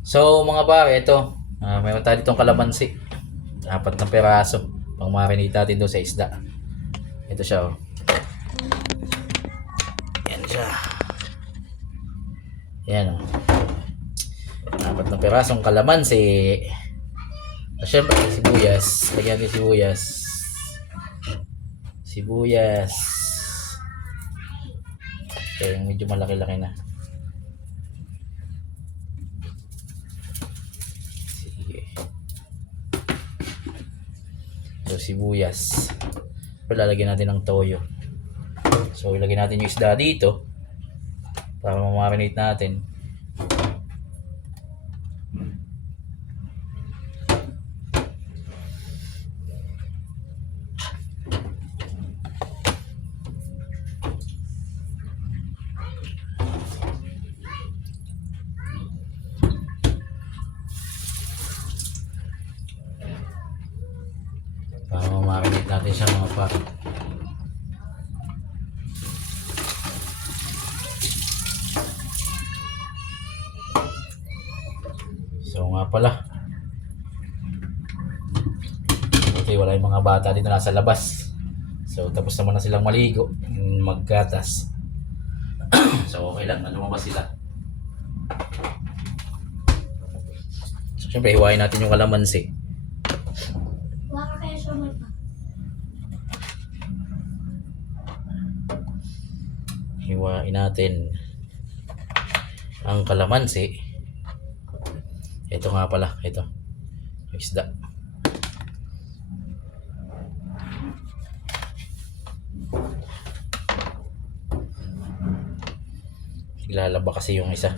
So mga pare, ito. Mayroon tayo ditong kalamansi. 4 na peraso. Pang marinate natin doon sa isda. Ito siya oh. Yan siya. Yan oh. 4 na perasong kalamansi. Siyempre, sibuyas. Lagyan natin sibuyas. Sibuyas. Okay, medyo malaki-laki na. Sige. So, sibuyas. Lalagyan natin ng toyo. So, ilagay natin yung isda dito para ma-marinate natin. Para ma-marinate natin siya mga pare. So nga pala. Okay, wala yung mga bata dito nasa labas. So tapos naman na silang maligo, maggatas. So okay lang, lumabas sila. So syempre hiwain natin yung kalamansi. Wala kayo sa mata. Hiwain natin ang kalamansi. Ito nga pala, ito. Yung isda. Lalaba kasi yung isa.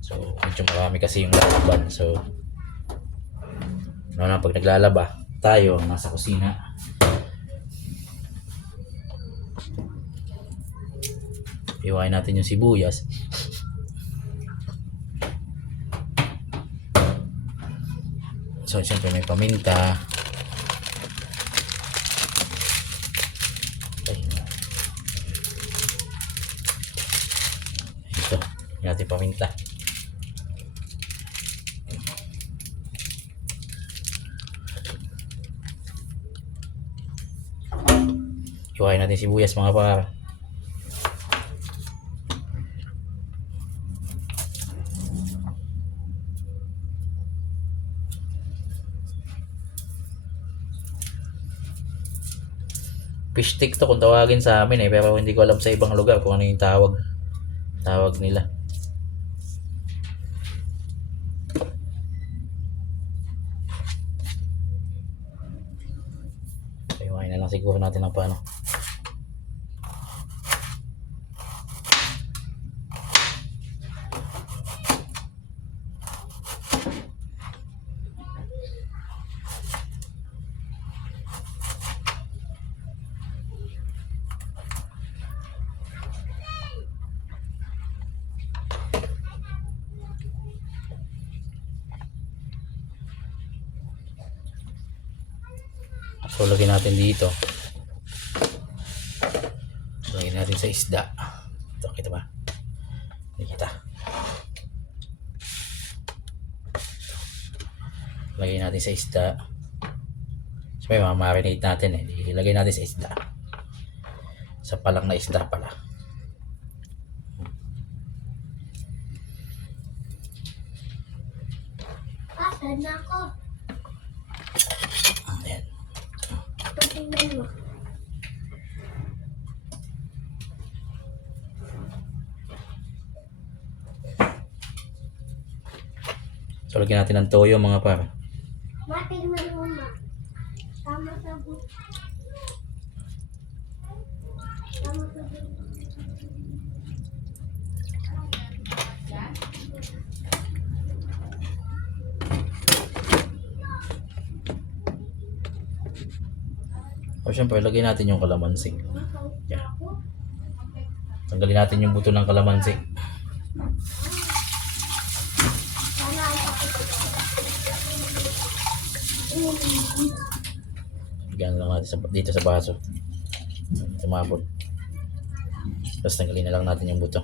So, medyo marami kasi yung lalaban. So, ano na, pag naglalaba, tayo nasa kusina. Iwain natin yung sibuyas. So, siyempre may paminta. Okay. Ito, yung ating paminta. Iwain natin sibuyas mga par. Fish stick to kung tawagin sa amin pero hindi ko alam sa ibang lugar kung ano yung tawag nila. Iwain na lang siguro natin ng paano. So lagyan natin dito. Lagyan natin sa isda. Ito, kita ba? Kita. Lagyan natin sa isda. So may mamarinate natin eh. Ilagay natin sa isda. Sa palang na isda pala. Saan na ako? Ayan. Patingnan mo. So lagyan natin ng toyo mga par. Matingnan mo ma. Tama sa buto. Tama sa buto. O syempre lagyan natin yung kalamansi. Yan. Tanggalin natin yung buto ng kalamansi. Bigyan lang natin dito sa baso. Tumabot. Tapos tanggalin na lang natin yung buto.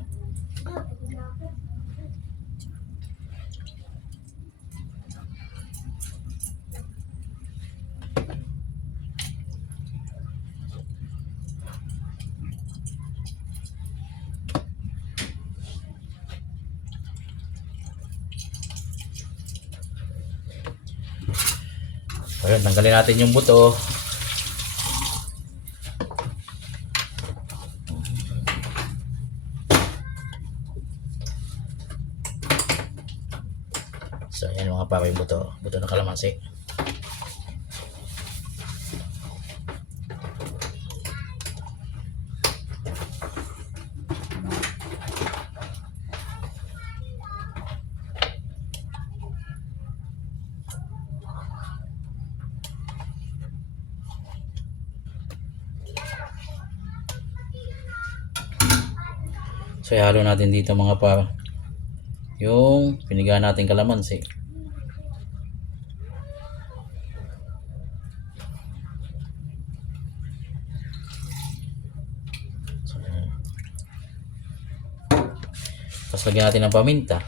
Ayun, tanggalin natin yung buto. So ayan mga pare, yung buto ng kalamansi. So ihalo natin dito mga pare yung piniga natin kalamansi. Tapos lagyan natin ng paminta.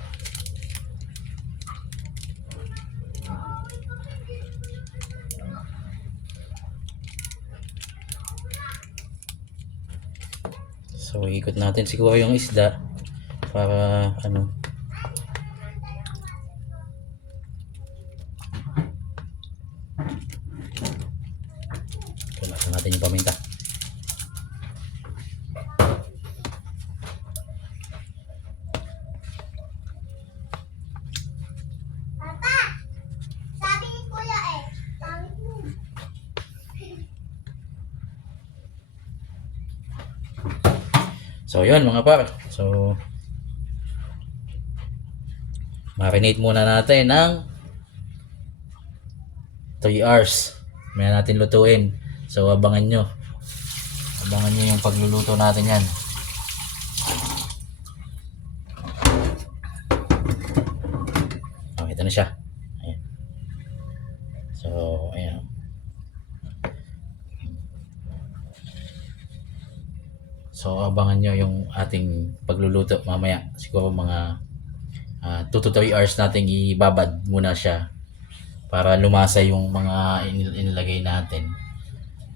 So ikot natin siguro yung isda para ano. Ikot natin yung paminta. Papa, sabi ni Kuya pangit mo. So yun mga par. So marinate muna natin ng 3 hours. May natin lutuin. So abangan nyo. Abangan nyo yung pagluluto natin yan. Oh, ito na siya. Ayan. So ayan. So abangan nyo yung ating pagluluto mamaya. Siguro mga 2 to 3 hours nating ibabad muna siya para lumasa yung mga inilagay natin.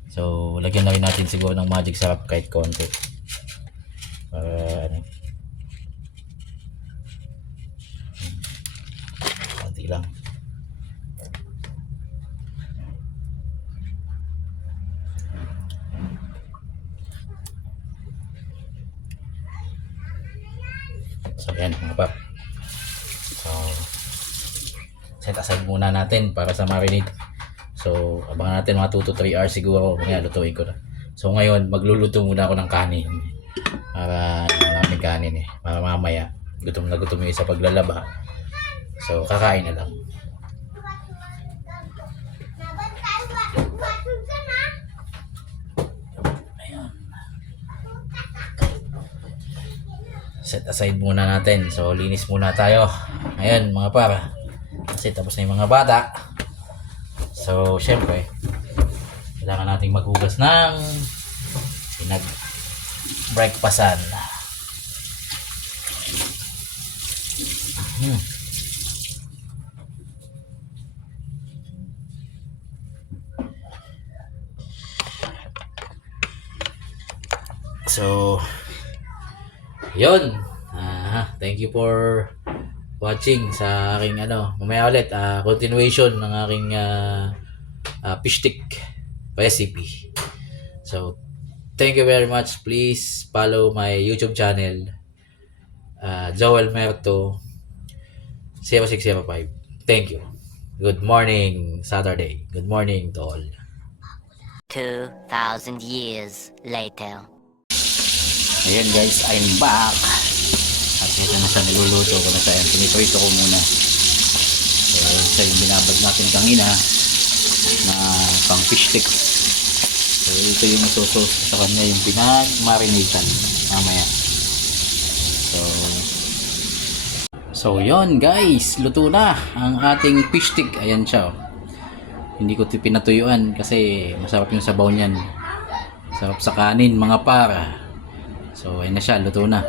So lagyan na rin natin siguro ng magic sarap kahit konti. Para ano. Konti lang. So yan mga pap. So set aside muna natin para sa marinade. So abangan natin mga 2 to 3 hours siguro. Kaya lutuin ko na. So ngayon magluluto muna ako ng kanin. Para maraming kanin para mamaya gutom na gutom yung isa paglalaba. So kakain na lang. Set aside muna natin. So linis muna tayo. Ayan mga para. Kasi tapos na yung mga bata. So syempre kailangan nating maghugas ng pinag-breakfastan. So yun. Thank you for watching sa aking mamaya ulit continuation ng aking fish stick recipe. So thank you very much. Please follow my YouTube channel, Joel Merto 0605. Thank you. Good morning Saturday. Good morning to all. 2,000 years later. Ayan guys, I'm back. At ito na siya, niluluto ko na siya. Ayan, piniprito ko muna. So, ito yung binabad natin kanina na pang fish stick. So, ito yung isusos sa kanya, yung pinag-marinatean mamaya. So, yun guys, luto na ang ating fish stick. Ayan siya. Oh. Hindi ko ito pinatuyuan kasi masarap yung sabaw niyan. Sarap sa kanin mga para. So ayun na siya, luto na.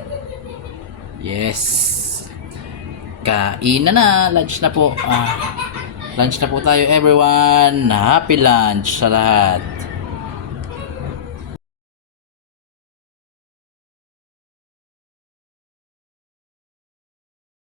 Yes. Kain na. Lunch na po. Lunch na po tayo everyone. Happy lunch sa lahat.